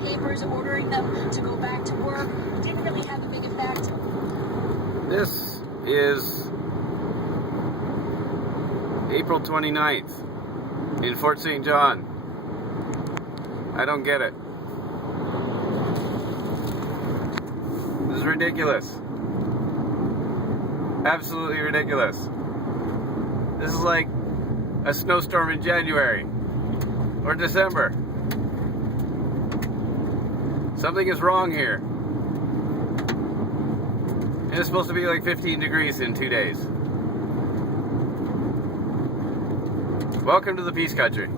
papers ordering them to go back to work. Didn't really have a big effect. This is April 29th in Fort St. John. I don't get it. This is ridiculous. Absolutely ridiculous. This is like a snowstorm in January or December. Something is wrong here. And it's supposed to be like 15 degrees in 2 days. Welcome to the Peace Country.